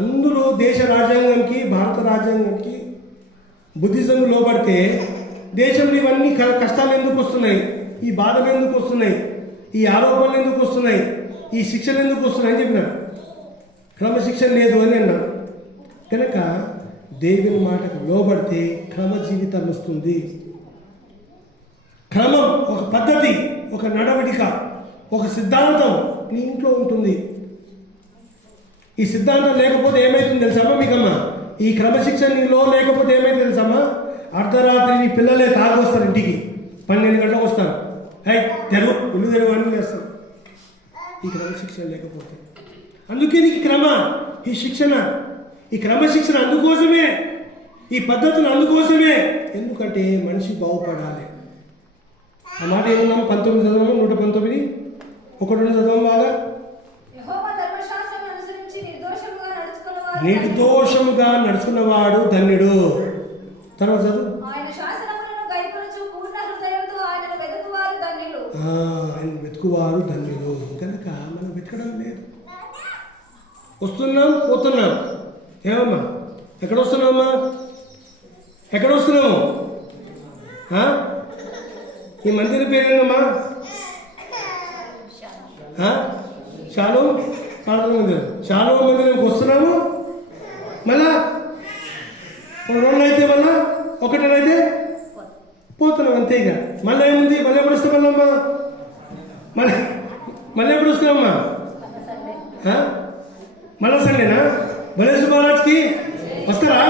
అందరూ దేశ రాజ్యాంగానికి, భారత రాజ్యాంగానికి, బుద్ధిజం లోపడితే దేశంలో ఇవన్నీ కష్టాలు ఎందుకు వస్తున్నాయి, ఈ బాధలు ఎందుకు వస్తున్నాయి, ఈ ఆరోపణలు ఎందుకు వస్తున్నాయి, ఈ శిక్షలు ఎందుకు వస్తున్నాయి అని చెప్పిన. క్రమశిక్షణ లేదు అని అన్నా. కనుక దేవుని మాటకు లోబడితే క్రమ జీవితం వస్తుంది. క్రమం, ఒక పద్ధతి, ఒక నడవడిక, ఒక సిద్ధాంతం నీ ఇంట్లో ఉంటుంది. ఈ సిద్ధాంతం లేకపోతే ఏమైతుంది తెలుసామా మీకమ్మా? ఈ క్రమశిక్షణ నీలో లేకపోతే ఏమైతే తెలుసామా? అర్ధరాత్రి నీ పిల్లలే తాగొస్తారు, ఇంటికి 12 గంటలకు వస్తారు, హై తెరువు ఇల్లు తెరువు అన్నీ చేస్తారు. ఈ క్రమశిక్షణ లేకపోతే. అందుకే నీకు ఈ శిక్షణ, ఈ క్రమశిక్షణ అందుకోసమే, ఈ పద్ధతులు అందుకోసమే. ఎందుకంటే మనిషి బాగుపడాలి. ఆ మాట ఏమున్నాము? 19 చదవము, 119 1 చదవము బాగా. నిర్దోషముగా నడుచుకున్నవాడు ధన్యుడు. తర్వాత చదువు. ఆయన వెతుకువారు ధన్యుడు. కనుక మనం వెతకడం లేదు. వస్తున్నాం, పోతున్నాం. ఏమమ్మా? ఎక్కడ వస్తున్నామమ్మా? ఎక్కడ వస్తున్నాము? ఈ మందిరం పేరేనమ్మా? షాలోం ప్రార్థన మందిరం. షాలోం మందిరంకి వస్తున్నాము. మళ్ళా 2 అయితే మళ్ళా 1 అయితే పోతున్నాం, అంతే. ఇక మళ్ళీ ఏముంది? మళ్ళీ ఎప్పుడు వస్తాం? మళ్ళమ్మా మళ్ళీ ఎప్పుడు వస్తున్నామమ్మా? మళ్ళా సండేనా? బలేసు మహారాజ్కి వస్తారా?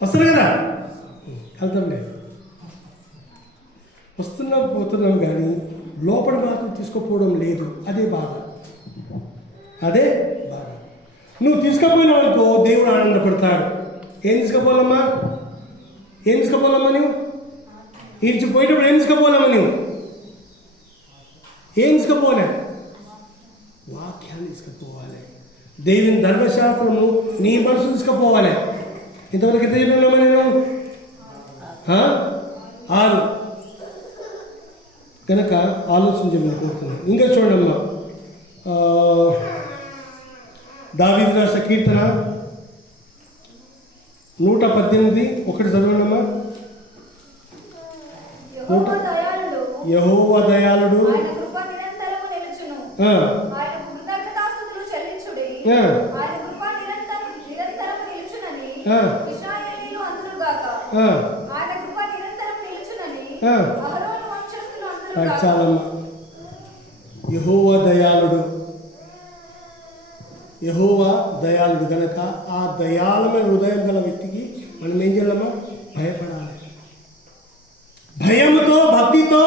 వస్తారు కదా? వెళ్తాంలే. వస్తున్నాం, పోతున్నాం, కానీ లోపల మాత్రం తీసుకుపోవడం లేదు. అదే బాధ. నువ్వు తీసుకుపోయినావు అనుకో, దేవుడు ఆనందపడతాడు. ఏం తీసుకుపోవాలమ్మా? నువ్వు పోయేటప్పుడు ఏం తీసుకుపోవాలమ్మా? నువ్వు ఏం తీసుకుపోలే? వాక్యాన్ని తీసుకుపోవాలి. దేవుని ధర్మశాస్త్రము నీ మనసు తీసుకుపోవాలి. ఇంతవరకు ఎంత చెప్పినామా నేను? 6. కనుక ఆలోచించమని కోరుతున్నాను. ఇంకా చూడమ్మా, దావీదు రాసిన కీర్తన 118 1 చదవండమ్మా. యెహోవా దయాళుడు, చాలమ్మా. యెహోవా దయాళుడు, యెహోవా దయాళుడు. కనుక ఆ దయాళమైన హృదయం గల వ్యక్తికి మనం ఏం చేయాలమ్మా? భయపడాలి. భయంతో, భక్తితో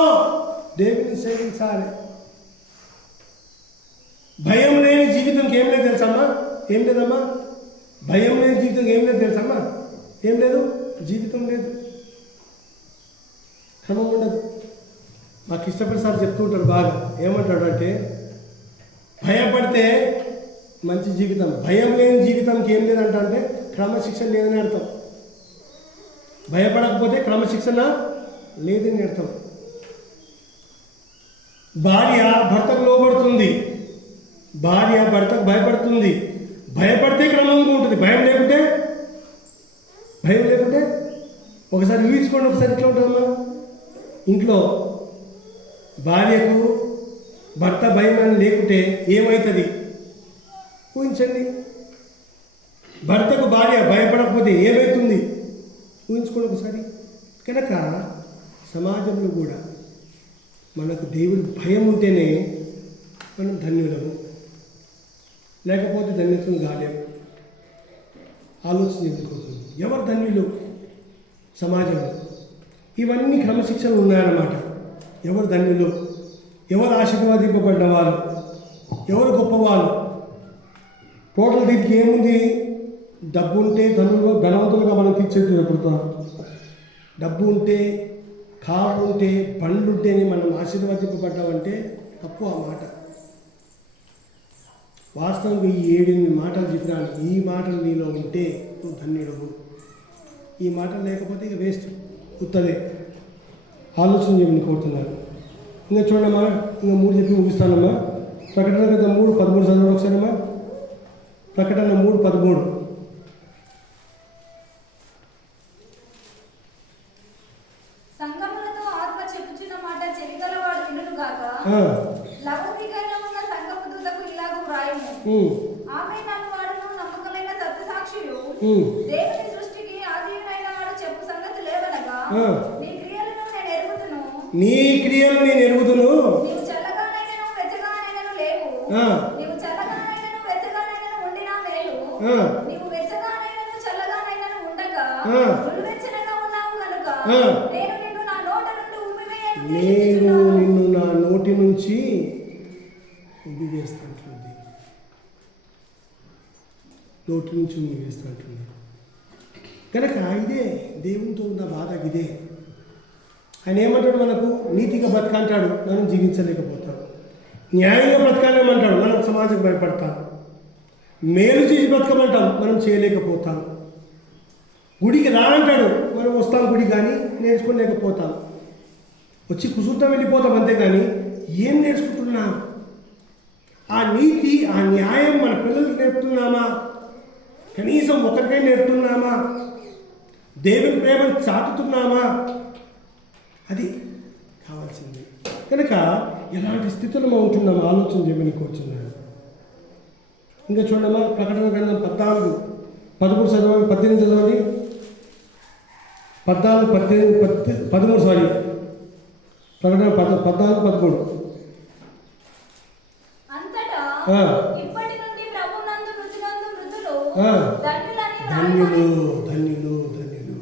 దేవుని సేవించాలి. భయం లేని జీవితంకి ఏం లేదు తెలుసమ్మా? ఏం లేదమ్మా? భయం లేని జీవితం ఏం లేదు తెలుసమ్మా? ఏం లేదు, జీవితం లేదు, క్రమం ఉండదు. మాకు ఇష్టపడి సార్ చెప్తూ ఉంటాడు బాగా. ఏమంటాడు అంటే, భయపడితే మంచి జీవితం, భయం లేని జీవితంకి ఏం లేదంట అంటే క్రమశిక్షణ లేదని అర్థం. భయపడకపోతే క్రమశిక్షణ లేదని అర్థం. భార్య భర్తకు లోబడుతుంది, భార్య భర్తకు భయపడుతుంది. భయపడితే క్రమంగా ఉంటుంది. భయం లేకుంటే ఒకసారి ఊహించుకోండి. ఒకసారి ఇట్లా ఉంటుందమ్మా. ఇంట్లో భార్యకు భర్త భయం అని లేకుంటే ఏమవుతుంది ఊహించండి. భర్తకు భార్య భయపడకపోతే ఏమవుతుంది ఊహించుకోండి ఒకసారి. కనుక సమాజంలో కూడా మనకు దేవుని భయం ఉంటేనే మనం ధన్యులము, లేకపోతే ధన్యత్వం కాలేము. ఆలోచన ఎందుకోతుంది? ఎవరు ధన్యులు సమాజంలో? ఇవన్నీ క్రమశిక్షణలు ఉన్నాయన్నమాట. ఎవరు ధన్యులు, ఎవరు ఆశీర్వాదింపబడ్డ వాళ్ళు, ఎవరు గొప్పవాళ్ళు? టోటల్ దీనికి ఏముంది? డబ్బు ఉంటే ధనవంతులుగా మనం తీర్చిదిద్దబడతాం. డబ్బు ఉంటే, కారు ఉంటే, బండ్లు ఉంటేనే మనం ఆశీర్వదింపబడ్డామంటే తప్పు ఆ మాట. వాస్తవంగా ఈ 7 మాటలు చెప్పినాను. ఈ మాటలు నీలో ఉంటే నువ్వు ధన్యుడవు. ఈ మాటలు లేకపోతే ఇక వేస్ట్, ఉత్తదే. ఆలోచన చేయమని కోరుతున్నాను. ఇంకా చూడమ్మా, ఇంకా 3 చెప్పి ముగిస్తానమ్మా. ప్రకటన గ్రంథం 3:13 చదవండి ఒకసారమ్మా. ప్రకటన 3:13. సంగములతో ఆత్మ చెప్పుచున్న మాట చెవిగలవాడు వినుగాక. లవోదికయలో ఉన్న సంఘపు దూతకు ఇలాగు వ్రాయుము. ఆమె నన్ను వాడును నమ్మకమైన సత్యసాక్షియు దేవుని సృష్టికి ఆదియుడైన వాడు చెప్పు సంగతి లేవనగా, నీ క్రియలను నేను ఎరుగుదును. నీవు చల్లగానైనను వెచ్చగానైనను లేవు. నీవు చల్లగానైనను వెచ్చగానైనను ఉండినా మేలు. నీవు వెచ్చగానైనను చల్లగానైనను ఉండగా నులువెచ్చనగా ఉన్నావు కనుక నేను నిన్ను నా నోటి నుంచి ఉమ్మివేస్తాంటుంది. నోటి నుంచి ఉమ్మివేస్తాంటుంది. కనుక ఇదే దేవునితో ఉన్న బాధ. ఇదే ఆయన ఏమంటాడు, మనకు నీతిగా బతకంటాడు, మనం జీవించలేకపోతాం. న్యాయంగా బ్రతకాలేమంటాడు, మనం సమాజం భయపడతాం. మేలు చేసి బ్రతకమంటాం, మనం చేయలేకపోతాం. గుడికి రా అంటాడు, మనం వస్తాం గుడి, కానీ నేర్చుకోలేకపోతాం. వచ్చి కుసుంతం వెళ్ళిపోతాం, అంతేగాని ఏం నేర్చుకుంటున్నాం? ఆ నీతి, ఆ న్యాయం మన పిల్లలకు నేర్పుతున్నామా? కనీసం ఒకరికై నేర్పుతున్నామా? దేవుని ప్రేమను చాటుతున్నామా? అది కావాల్సింది. కనుక ఎలాంటి స్థితిలో మనం ఉంటున్నామో ఆలోచన చేయమని కోరుచున్నాను. ఇంకా చూడమ్మా, ప్రకటన గ్రంథం 14:13 చదవండి, 18 చదవండి. 13 సారీ, ప్రకటన 14:13. అంతటా ఇప్పటి నుండి ప్రభునందు మృతులందు మృతులు ధన్యులు.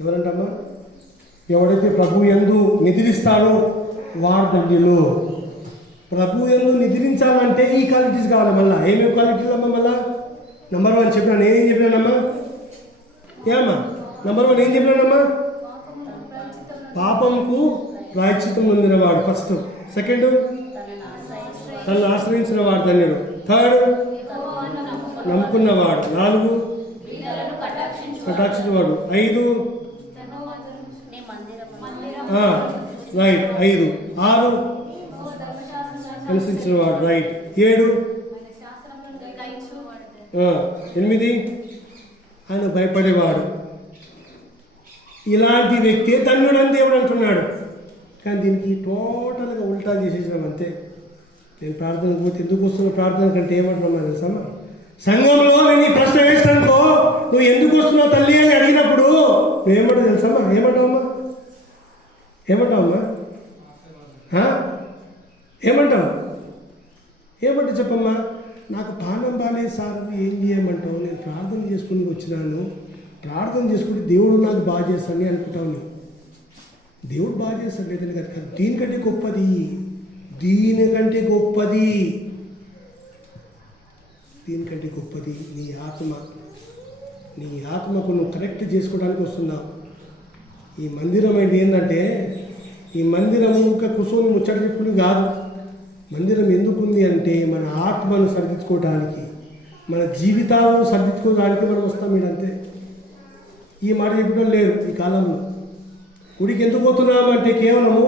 ఎవరంటమ్మా? ఎవడైతే ప్రభు యందు నిద్రిస్తాడో వాడు ధన్యులు. ప్రభు యందు నిద్రించాలంటే ఈ క్వాలిటీస్ కావాలి. మళ్ళీ ఏమేమి క్వాలిటీలు అమ్మా? మళ్ళా నెంబర్ 1 చెప్పినా, నేనేం చెప్పినానమ్మా? ఏమ్మా నెంబర్ 1 ఏం చెప్పినానమ్మా? పాపంకు ప్రాయశ్చిత్తం పొందినవాడు ఫస్ట్. సెకండ్, తనను ఆశ్రయించిన వాడు ధన్యుడు. థర్డ్, నమ్ముకున్నవాడు. 4, కటాక్షించేవాడు. 5, రైట్. 5, 6, అనుసరించినవాడు. రైట్. 7, 8, ఆయన భయపడేవాడు. ఇలాంటి వ్యక్తి ధన్యుడని దేవుడు అంటున్నాడు. కానీ దీనికి టోటల్గా ఉల్టా చేసేసినాం అంతే. నేను ప్రార్థనకు పోతే ఎందుకు వస్తున్నా ప్రార్థన కంటే ఏమంటున్నా తెలుసమ్మా? సంఘంలో నేను ఈ ప్రశ్న వేసినానుకో, నువ్వు ఎందుకు వస్తున్నావు తల్లి అని అడిగినప్పుడు నువ్వేమంటావు తెలుసమ్మా? ఏమంటావమ్మా? ఏమంటావు చెప్పమ్మా? నాకు పానం బాగాలేదు సార్, ఏం చేయమంటావు? నేను ప్రార్థన చేసుకుని వచ్చినాను, ప్రార్థన చేసుకుంటే దేవుడు నాకు బాగా చేస్తాను అనుకుంటావు. నువ్వు దేవుడు బాగా చేస్తాడు లేదని కదా. దీనికంటే గొప్పది నీ ఆత్మ. నీ ఆత్మకు నువ్వు కరెక్ట్ చేసుకోవడానికి వస్తున్నావు. ఈ మందిరం అనేది ఏంటంటే, ఈ మందిరం ఇంకా కుసూని ముచ్చట చెప్పుడు కాదు. మందిరం ఎందుకుంది అంటే మన ఆత్మను సరిదిద్దుకోవడానికి, మన జీవితాలను సరిదిద్దుకోవడానికి మనం వస్తాం. మీరంతే. ఈ మాట చెప్పడం లేదు ఈ కాలంలో. గుడికి ఎందుకు పోతున్నాము అంటే కేవలము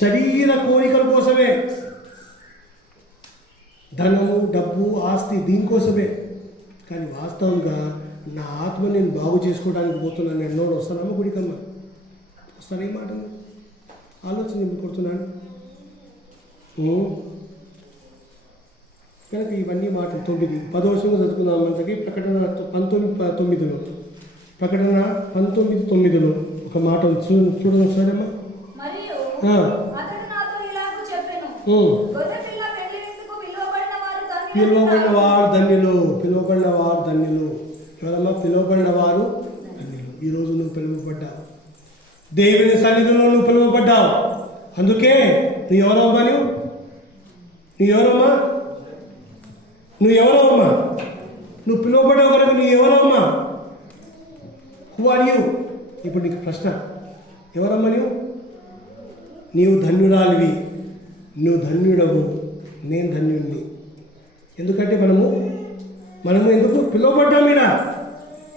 శరీర కోరికల కోసమే. ధనము, డబ్బు, ఆస్తి దీనికోసమే. కానీ వాస్తవంగా నా ఆత్మ నేను బాగు చేసుకోవడానికి పోతున్నాను. ఎన్నోడు వస్తానమ్మా గుడికమ్మా? వస్తాను. ఈ మాట ఆలోచన కొడుతున్నాను. కనుక ఇవన్నీ మాటలు 9, 10వ చదువుకుందాం. మనకి ప్రకటన 19:9లో, ప్రకటన 19:9లో ఒక మాట చూడండి ఒకసారమ్మా. పిలువబడిన వారు ధన్యులు. ఎవరమ్మా? పిలువబడిన వారు ధన్యులు. ఈరోజు నువ్వు పిలువబడ్డావు, దేవుని సన్నిధిలో నువ్వు పిలువబడ్డావు. అందుకే నువ్వు ఎవరమ్మా? నువ్వు పిలువబడే వరకు నువ్వు ఎవరమ్మా? Who are you? ఇప్పుడు నీకు ప్రశ్న, ఎవరమ్మా నీవు ధన్యురాలివి, నువ్వు ధన్యుడవు, నేను ధన్యుడిని. ఎందుకంటే మనము ఎందుకు పిలువబడ్డాం?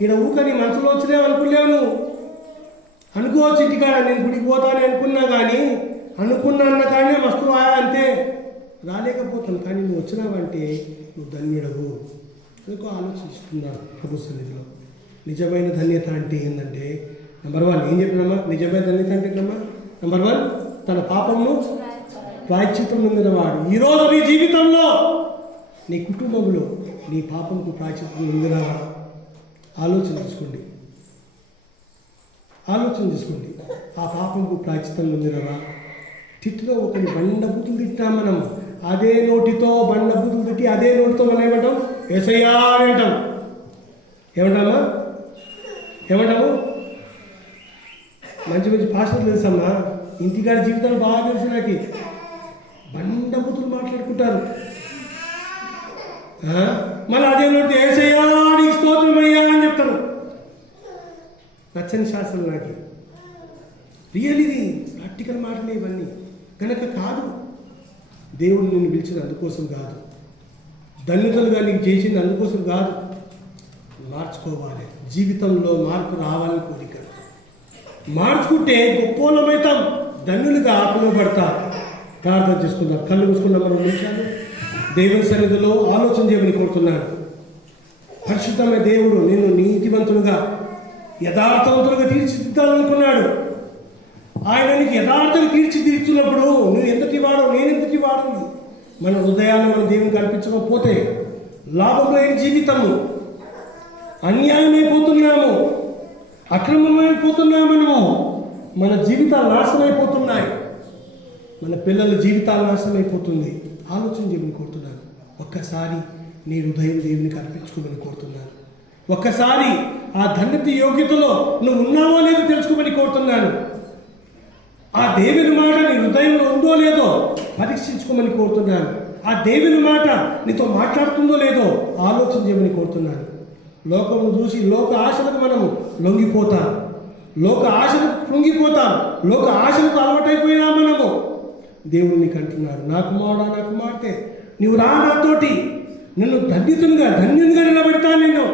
ఈడ ఊక నీ మనసులో వచ్చినావు అనుకోలేవు. నువ్వు అనుకోవచ్చు ఇంటికాడ నేను గుడికి పోతానే అనుకున్నా, కానీ అనుకున్నా అన్న కానీ మస్తు అంతే రాలేకపోతాను. కానీ నువ్వు వచ్చినావంటే నువ్వు ధన్యుడవు. ఎందుకో ఆలోచిస్తున్నాను ప్రభు సన్నిధిలో. నిజమైన ధన్యత అంటే ఏంటంటే, నెంబర్ 1 ఏం చెప్పినమ్మా? నిజమైన ధన్యత అంటే ఏంటమ్మా? నెంబర్ 1, తన పాపమును ప్రాయశ్చిత్తం పొందినవాడు. ఈరోజు నీ జీవితంలో, నీ కుటుంబంలో నీ పాపంకు ప్రాయశ్చిత్తం పొందినవా? ఆలోచన చేసుకోండి. ఆ పాపంకు ప్రాయశ్చిత్తం పొందినవా? తిట్టిలో ఒకరిని బండబూతులు తిట్టినా మనం, అదే నోటితో బండబూతులు తిట్టి అదే నోటితో మనం ఏమంటాం? యేసయ్యా అని అంటాం. ఏమంటాము? మంచి మంచి పాస్టర్లు తెలుసమ్మా, ఇంటికాడ జీవితాలు బాగా తెలుసు నాకు. బండబూతులు మాట్లాడుకుంటారు. మళ్ళీ అదే నోటితో యేసయ్యా నీకు స్తోత్రమయ్యా అని చెప్తారు. నచ్చని శాస్త్రం నాకు. రియల్ ఇది ప్రాక్టికల్ మాటలే ఇవన్నీ. కనుక కాదు, దేవుడు నిన్ను పిలిచిన అందుకోసం కాదు, ధన్యతలుగా నీకు చేసింది అందుకోసం కాదు. మార్చుకోవాలి, జీవితంలో మార్పు రావాలని కోరిక. మార్చుకుంటే గొప్పోళ్ళమవుతాం, ధన్యులుగా పిలువబడతారు. ప్రార్థన చేసుకుందాం. కళ్ళు మూసుకున్నాం 2 నిమిషాలు. దేవుని సన్నిధిలో ఆలోచన చేయమని కోరుతున్నాను. పరిశుద్ధమైన దేవుడు నిన్ను నీతివంతులుగా యథార్థవంతులుగా తీర్చిదిద్దాలనుకున్నాడు. ఆయన నీకు యథార్థం తీర్చిదిద్దుతున్నప్పుడు నువ్వు ఎంతటి వాడో, నేను ఎంతటి వాడు. మన హృదయాన్ని మనం దేవునికి అర్పించకపోతే లాభం లేని జీవితము, అన్యాయమైపోతున్నాము, అక్రమమైపోతున్నాము. మన జీవితాలు నాశనమైపోతున్నాయి, మన పిల్లల జీవితాలు నాశనమైపోతుంది. ఆలోచన చేయమని కోరుతున్నాను. ఒక్కసారి నీ హృదయం దేవునికి అర్పించుకోమని కోరుతున్నాను. ఒక్కసారి ఆ ధన్యత యోగ్యతలో నువ్వు ఉన్నావో లేదో తెలుసుకోమని కోరుతున్నాను. ఆ దేవుని మాట నీ హృదయంలో ఉందో లేదో పరీక్షించుకోమని కోరుతున్నాను. ఆ దేవుని మాట నీతో మాట్లాడుతుందో లేదో ఆలోచన చేయమని కోరుతున్నాను. లోకము చూసి లోక ఆశలకు మనము లొంగిపోతాం, లోక ఆశలకు కృంగిపోతాం, లోక ఆశలకు అలవాటైపోయినా మనము. దేవుడు నీకు అంటున్నాడు, నా కుమారుతే నీవు రా నాతోటి, నిన్ను ధన్యునిగా నిలబెడతాను. నేను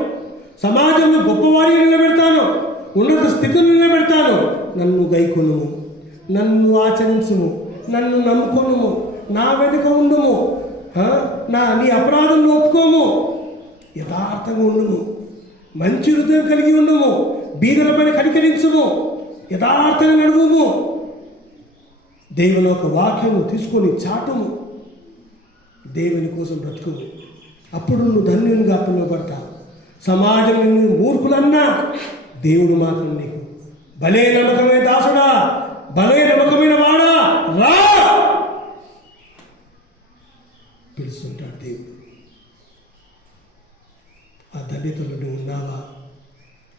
సమాజంలో గొప్పవాడిగా నిలబెడతాను, ఉన్నత స్థితిలో నిలబెడతాను. నన్ను గైకొనుము, నన్ను ఆచరించుము, నన్ను నమ్ముకొనుము, నా వెనుక ఉండుము, నీ అపరాధం ఒప్పుకోము, యథార్థంగా ఉండుము, మంచి హృదయం కలిగి ఉండుము, బీదలపైన కనికరించుము, యథార్థంగా నడువుము. దేవుని యొక్క వాక్యము తీసుకొని చాటుము, దేవుని కోసం బ్రతుకుము. అప్పుడు నువ్వు ధన్యునిగా పిలువబడతావు. సమాజం నిన్ను మూర్ఖులన్నా దేవుడు మాత్రం నీకు భలే నమ్మకమైన దాసుడా, భలే నమ్మకమైన వాడా రా పిలుస్తుంటాడు దేవుడు. ఆ ధన్యతలో నువ్వు ఉన్నావా?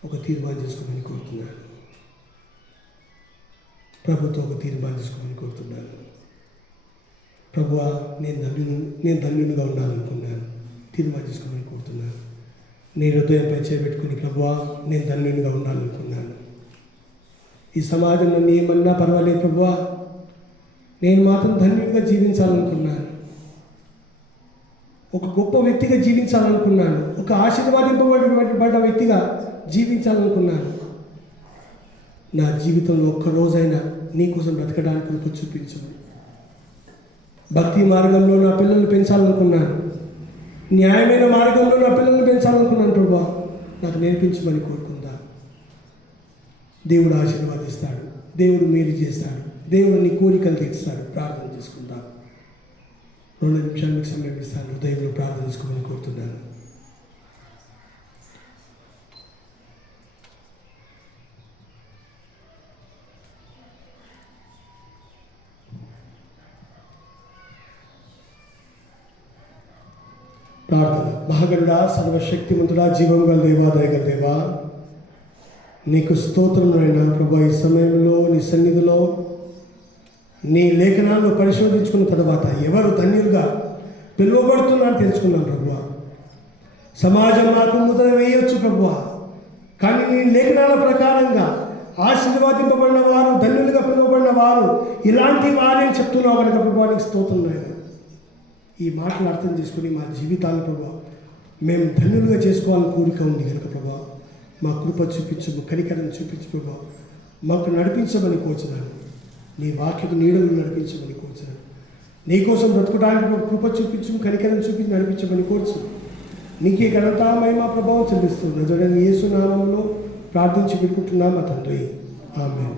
ఒక తీర్మానం చేసుకోమని కోరుతున్నాను. ప్రభుతో ఒక తీర్మానం చేసుకోమని కోరుతున్నాను. ప్రభువా, నేను ధన్యునిగా ఉండాలనుకున్నాను, తీర్మానం చేసుకోమని కోరుతున్నాను. నీ హృదయంపై చేపెట్టుకుని, ప్రభువా నేను ధన్యునిగా ఉండాలనుకున్నాను. ఈ సమాజంలో ఏమన్నా పర్వాలేదు ప్రభువా, నేను మాత్రం ధన్యునిగా జీవించాలనుకున్నాను. ఒక గొప్ప వ్యక్తిగా జీవించాలనుకున్నాను. ఒక ఆశీర్వాదింపబడ్డ వ్యక్తిగా జీవించాలనుకున్నాను. నా జీవితంలో ఒక్కరోజైనా నీ కోసం బ్రతకడానికి కృప చూపించు. భక్తి మార్గంలో నా పిల్లల్ని పెంచాలనుకున్నాను. న్యాయమైన మార్గంలో నా పిల్లల్ని పెంచాలనుకున్నాను. ప్రభువా నాకు నేర్పించమని కోరుకుందా. దేవుడు ఆశీర్వాదిస్తాడు, దేవుడు మేలు చేస్తాడు, దేవుడు నీ కోరికలు తీర్చుతాడు. ప్రార్థన చేసుకుందాం. 2 నిమిషాలు మీకు సమయం ఇస్తాను. హృదయంలో ప్రార్థన చేసుకోమని కోరుతున్నాను. ప్రార్థన. మహాగణుడా, సర్వశక్తిమంతుడా, జీవం గల దేవా, దయగల దేవా, నీకు స్తోత్రములైన ప్రభు. ఈ సమయంలో నీ సన్నిధిలో నీ లేఖనాలను పరిశోధించుకున్న తర్వాత ఎవరు ధన్యులుగా పిలువబడుతున్నారని తెలుసుకున్నాం ప్రభు. సమాజం మాకు ముద్ర వేయొచ్చు ప్రభువా, కానీ నీ లేఖనాల ప్రకారంగా ఆశీర్వాదింపబడిన వారు, ధన్యులుగా పిలువబడిన వారు ఇలాంటి వారే చెప్తున్నావు కనుక ప్రభువానికి స్తోత్రం. ఈ మాటలు అర్థం చేసుకుని మా జీవితాలను ప్రభావ మేము ధన్యులుగా చేసుకోవాలని కోరిక ఉంది కనుక ప్రభావ మా కృప చూపించము, కనికరం చూపించు ప్రభావ. మాకు నడిపించమని కోరుచున్నాను, నీ వాక్యకు నీడలు నడిపించమని కోరుచున్నాను. నీ కోసం బ్రతుకడానికి మాకు కృప చూపించు, కనికరం చూపించి నడిపించమని కోరుచు. నీకే ఘనత మహిమ ప్రభావం చెల్లిస్తున్నాను. యేసు నామములో ప్రార్థించి పెట్టుకుంటున్నాం మా తండ్రి. ఆమేన్.